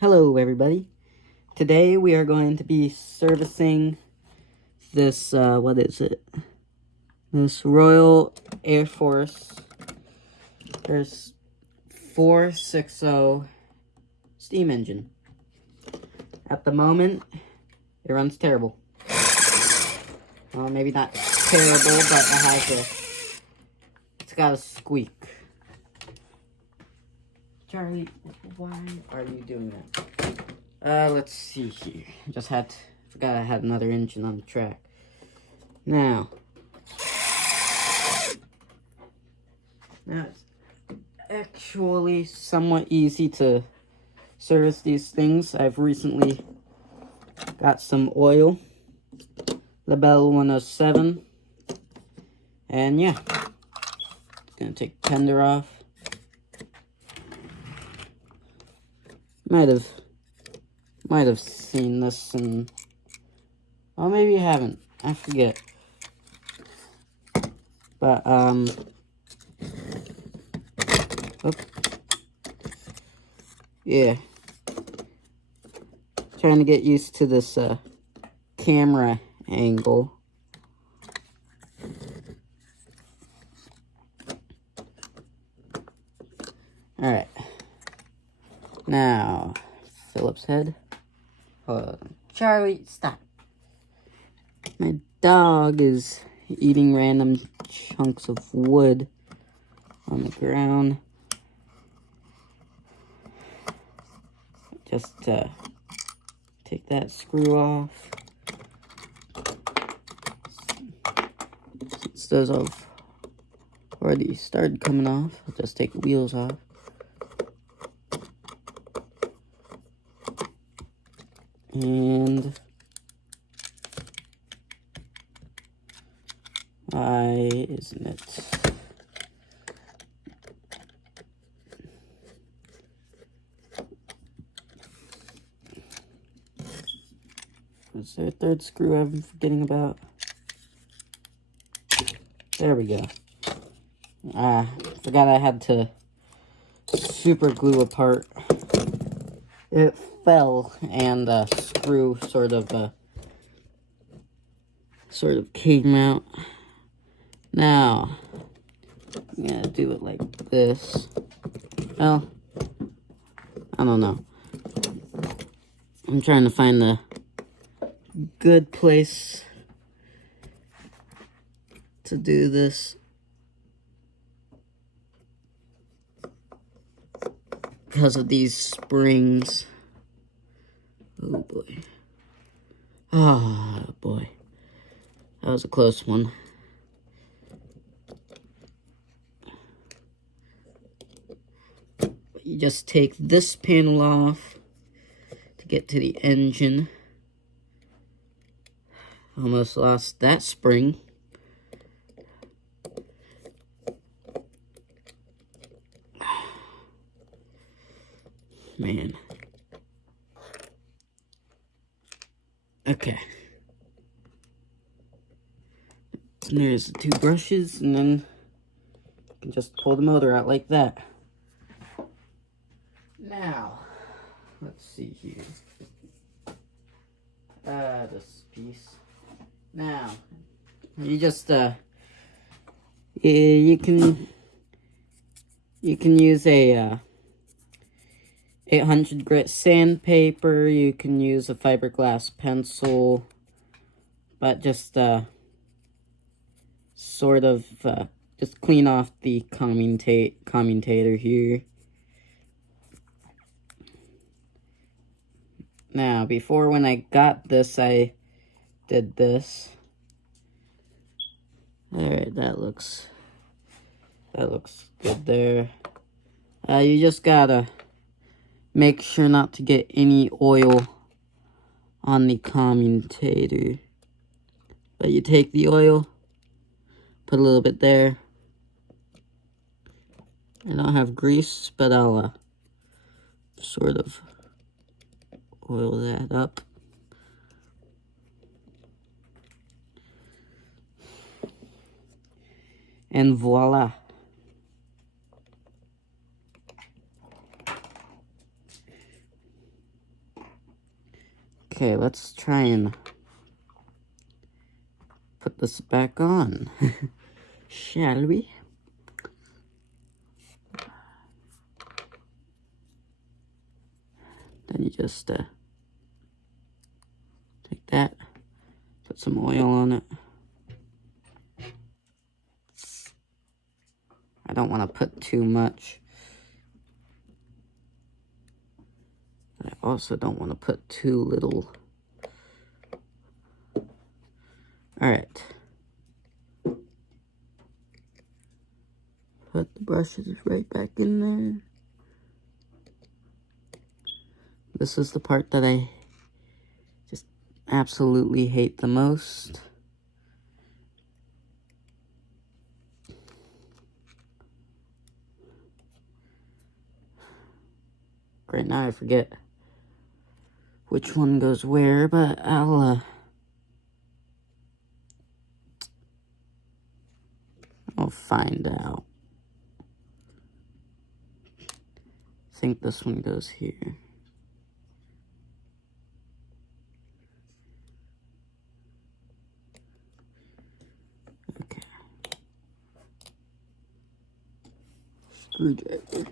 Hello everybody. Today we are going to be servicing this, what is it? This Royal Air Force. There's 460 steam engine. At the moment, it runs terrible. Well, maybe not terrible, but it's got a squeak. Charlie, why are you doing that? Let's see here. Forgot I had another engine on the track. Now it's actually somewhat easy to service these things. I've recently got some oil, Lebel 107, and yeah, gonna take tender off. Might have seen this and, well, maybe you haven't. I forget. But yeah. Trying to get used to this camera angle. Alright. Now, Phillips head. Hold on. Charlie, stop. My dog is eating random chunks of wood on the ground. Just take that screw off. Since those have already started coming off, I'll just take the wheels off. And why isn't it? Was there a third screw I'm forgetting about? There we go. Forgot I had to super glue apart. It fell and the screw sort of came out. Now, I'm gonna do it like this. Well, I don't know. I'm trying to find the good place to do this. Because of these springs. Oh boy. Oh boy. That was a close one. You just take this panel off to get to the engine. Almost lost that spring. Man. Okay. And there's the two brushes, and then you can just pull the motor out like that. Now, let's see here. This piece. Now, you just, you can use a, 800 grit sandpaper, you can use a fiberglass pencil, but just, just clean off the commutator here. Now, before when I got this, I did this. Alright, that looks good there. You just gotta make sure not to get any oil on the commutator. But you take the oil, put a little bit there. I don't have grease, but I'll sort of oil that up. And voila. Okay, let's try and put this back on. Shall we? Then you just take that, put some oil on it. I don't want to put too much. I also don't want to put too little. Alright. Put the brushes right back in there. This is the part that I just absolutely hate the most. Right now I forget which one goes where, but I'll find out. I think this one goes here. Okay. Screwdriver.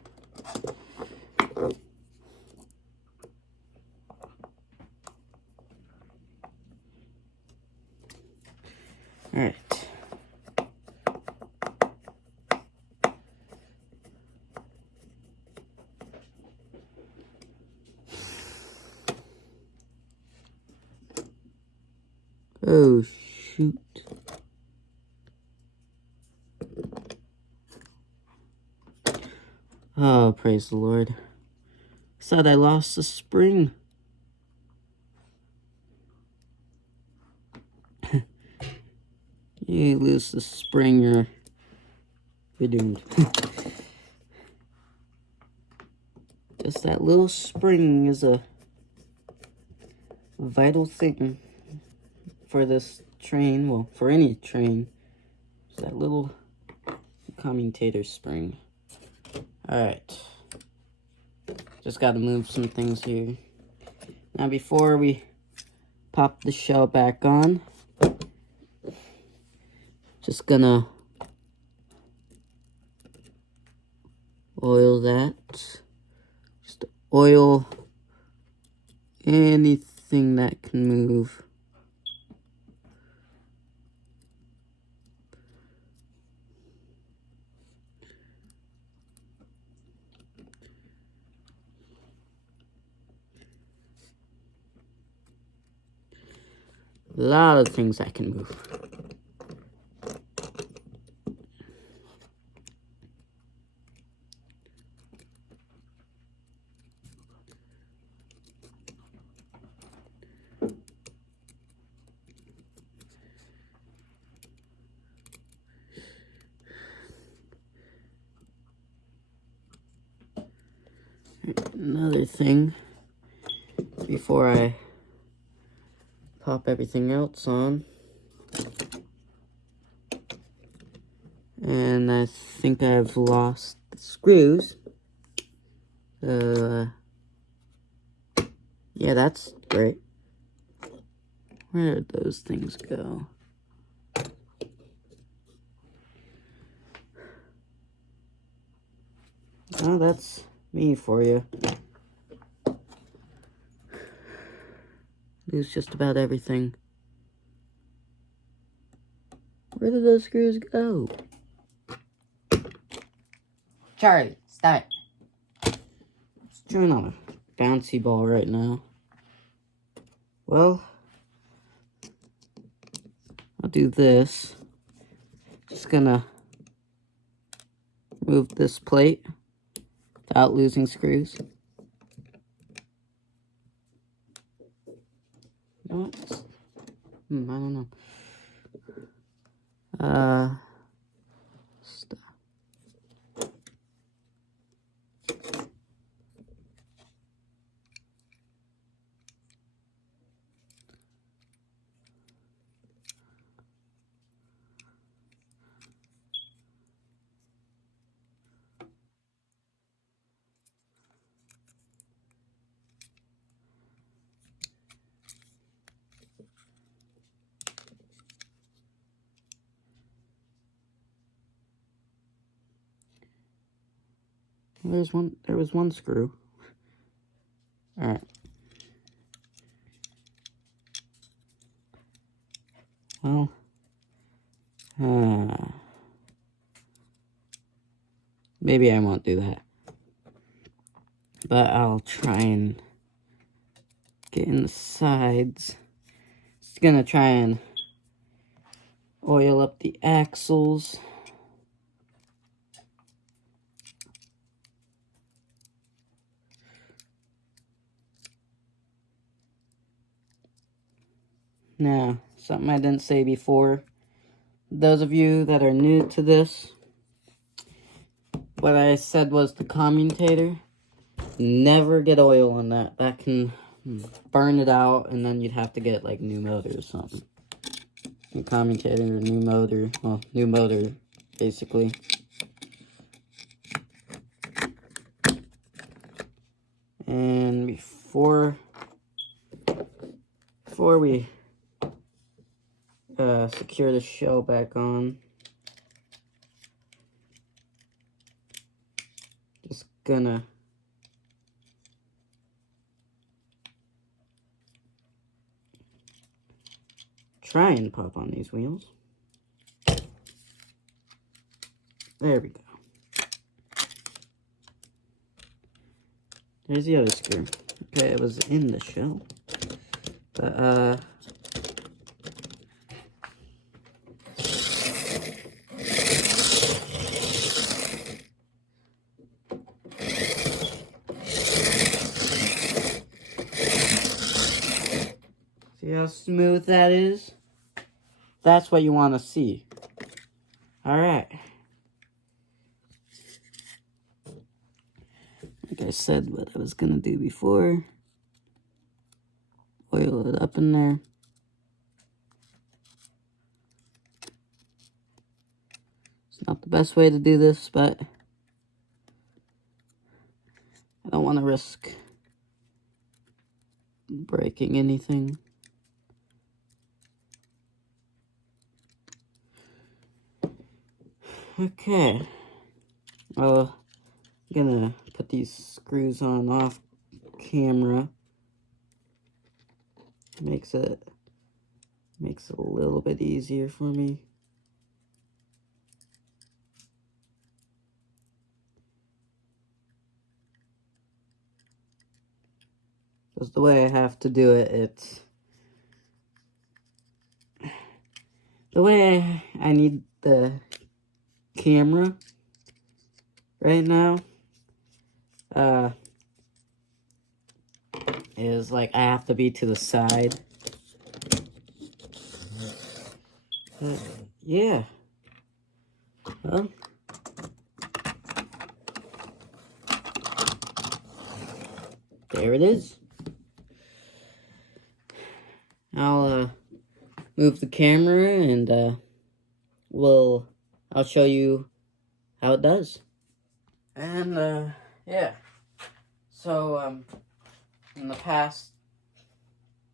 Alright. Oh, shoot. Oh, praise the Lord. Said I lost the spring. You lose the spring, you're doomed. Just that little spring is a vital thing for this train. Well, for any train. It's that little commutator spring. Alright. Just gotta move some things here. Now before we pop the shell back on, just gonna oil that. Just oil anything that can move. A lot of things that can move. Another thing, before I pop everything else on, and I think I've lost the screws. Yeah, that's great. Where did those things go? Oh, that's me for you. Lose just about everything. Where did those screws go? Charlie, stop it. It's chewing on a bouncy ball right now. Well, I'll do this. Just gonna remove this plate without losing screws. You know what? I don't know. Stop. There was one screw. Alright. Well, maybe I won't do that. But I'll try and get in the sides. Just gonna try and oil up the axles. Now, something I didn't say before. Those of you that are new to this, what I said was the commutator. Never get oil on that. That can burn it out, and then you'd have to get like new motor or something. New commutator, new motor. Well, new motor, basically. And before we secure the shell back on, just gonna try and pop on these wheels. There we go. There's the other screw. Okay, it was in the shell. But, see how smooth that is? That's what you want to see. Alright. Like I said, what I was going to do before. Oil it up in there. It's not the best way to do this, but I don't want to risk breaking anything. Okay. I'm gonna put these screws on off camera. Makes it a little bit easier for me. Because the way I have to do it, it's the way I need the camera right now. Is like I have to be to the side. Yeah. Well, there it is. I'll move the camera and I'll show you how it does. And yeah. So in the past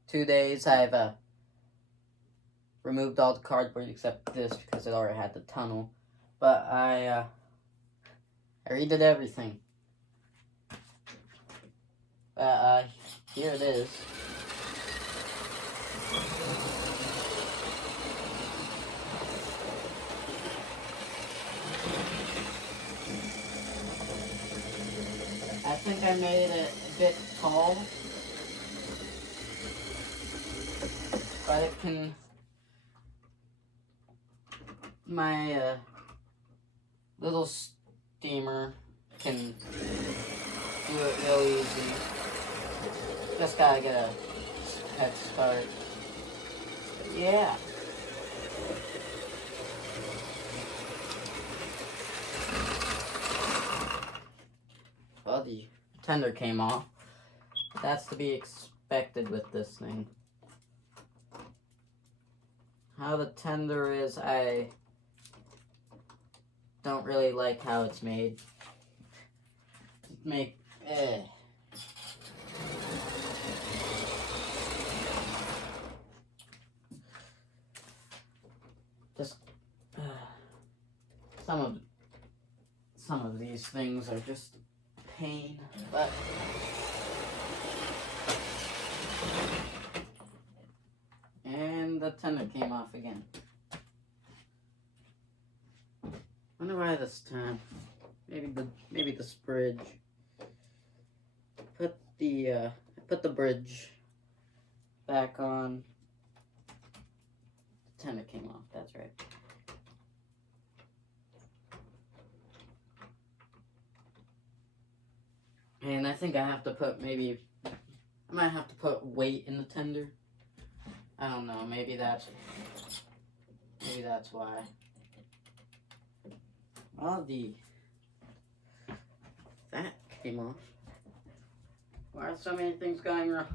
2 days I've removed all the cardboard except this because it already had the tunnel. But I redid everything. Here it is. I think I made it a bit tall, but it can, my little steamer can do it real easy. Just gotta get a head start. But yeah. Well, the tender came off. That's to be expected with this thing. How the tender is, I don't really like how it's made. Just some of these things are just pain, but and the tender came off again. Wonder why this time. Maybe the bridge. Put the bridge back on. The tender came off. That's right. And I think I have to put I might have to put weight in the tender. I don't know. Maybe that's why. Well, the fat came off. Why are so many things going wrong?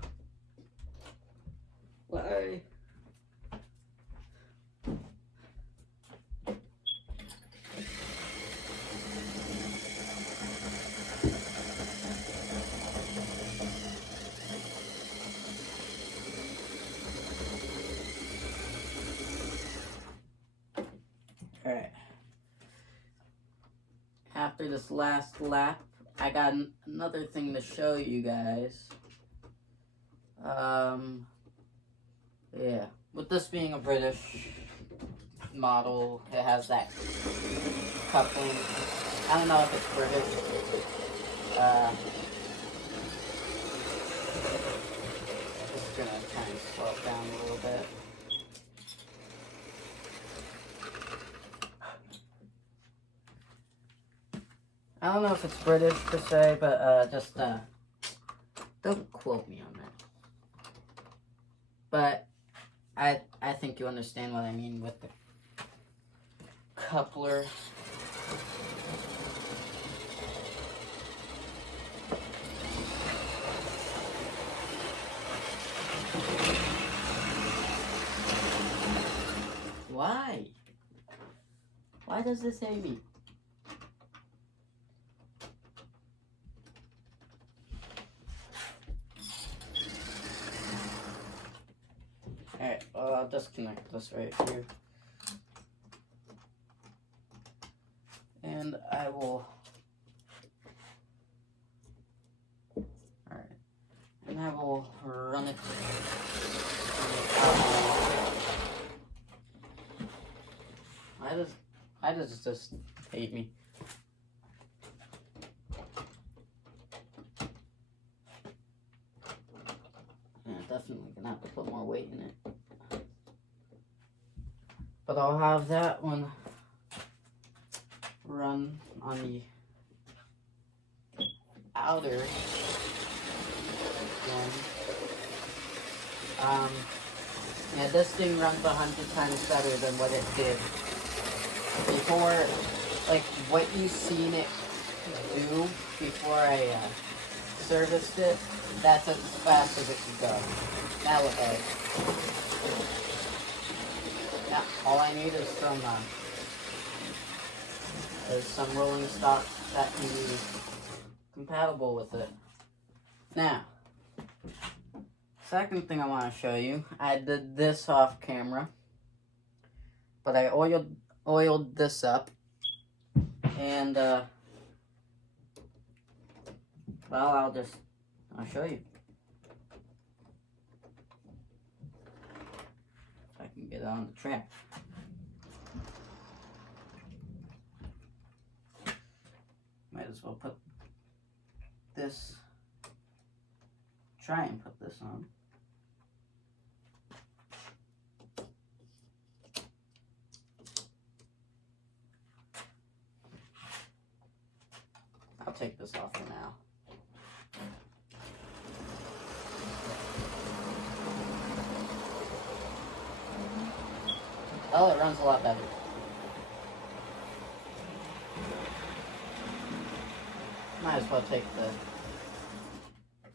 Why? Alright. After this last lap, I got another thing to show you guys. Yeah. With this being a British model, it has that coupling. I don't know if it's British. Just gonna kind of slow it down a little bit. I don't know if it's British per se, but just don't quote me on that. But I think you understand what I mean with the coupler. Why? Why does this hate me? Alright, well, I'll disconnect this right here. And I will... Alright. And I will run it. Why does it just hate me? Yeah, definitely gonna have to put more weight in it. But I'll have that one run on the outer one. Yeah, this thing runs 100 times better than what it did before. Like what you've seen it do before I serviced it, that's as fast as it can go. Now look at it. Now all I need is some rolling stock that can be compatible with it. Now, second thing I want to show you, I did this off camera, but I oiled this up, and well, I'll show you. If I can get it on the track. Might as well put this, try and put this on. I'll take this off for now. Oh, it runs a lot better. Might as well take the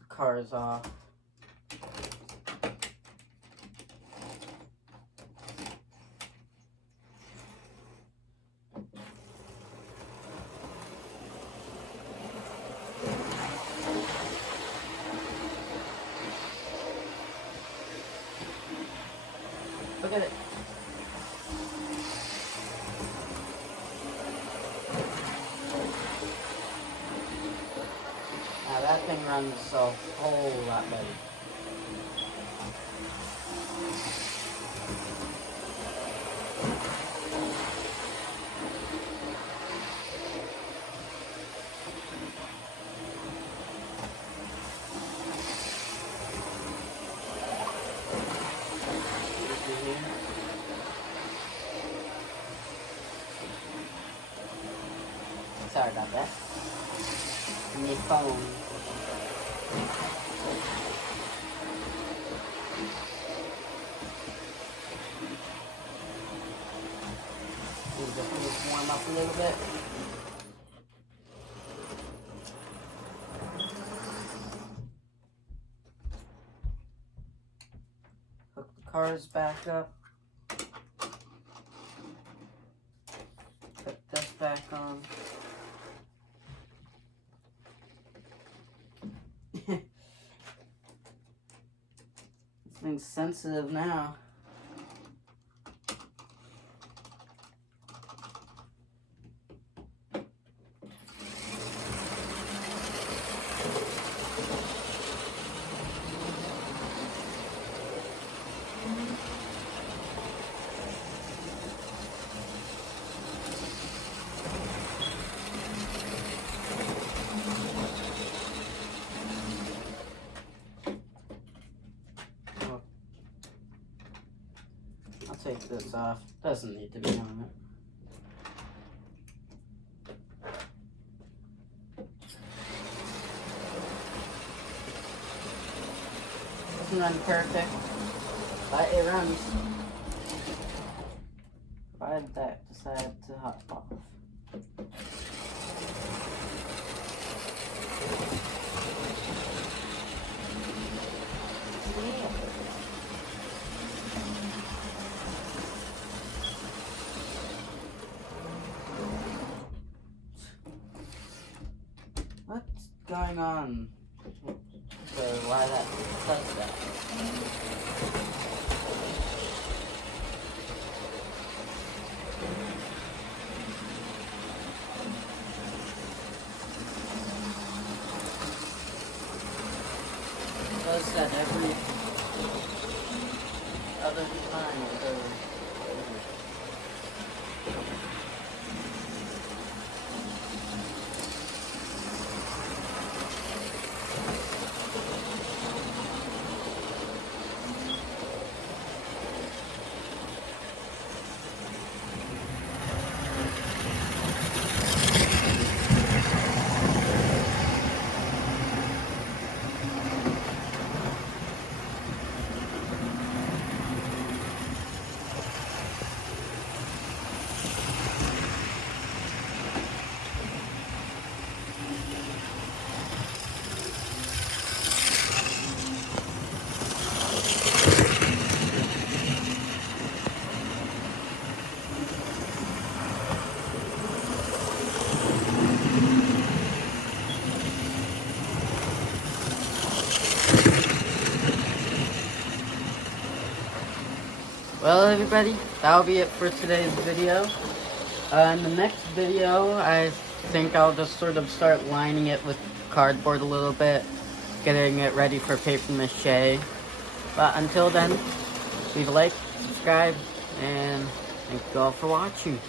cars off. Look at it. a whole lot better. Sorry about that. My phone. Just warm up a little bit. Hook the cars back up. Put this back on. This thing's sensitive now. I'll take this off. Doesn't need to be on it. Doesn't run perfect, but it runs. Provided that decide to hop off. What's going on? So why that does that? Does that every other time it goes. Well, everybody, that'll be it for today's video. In the next video, I think I'll just sort of start lining it with cardboard a little bit, getting it ready for paper mache. But until then, leave a like, subscribe, and thank you all for watching.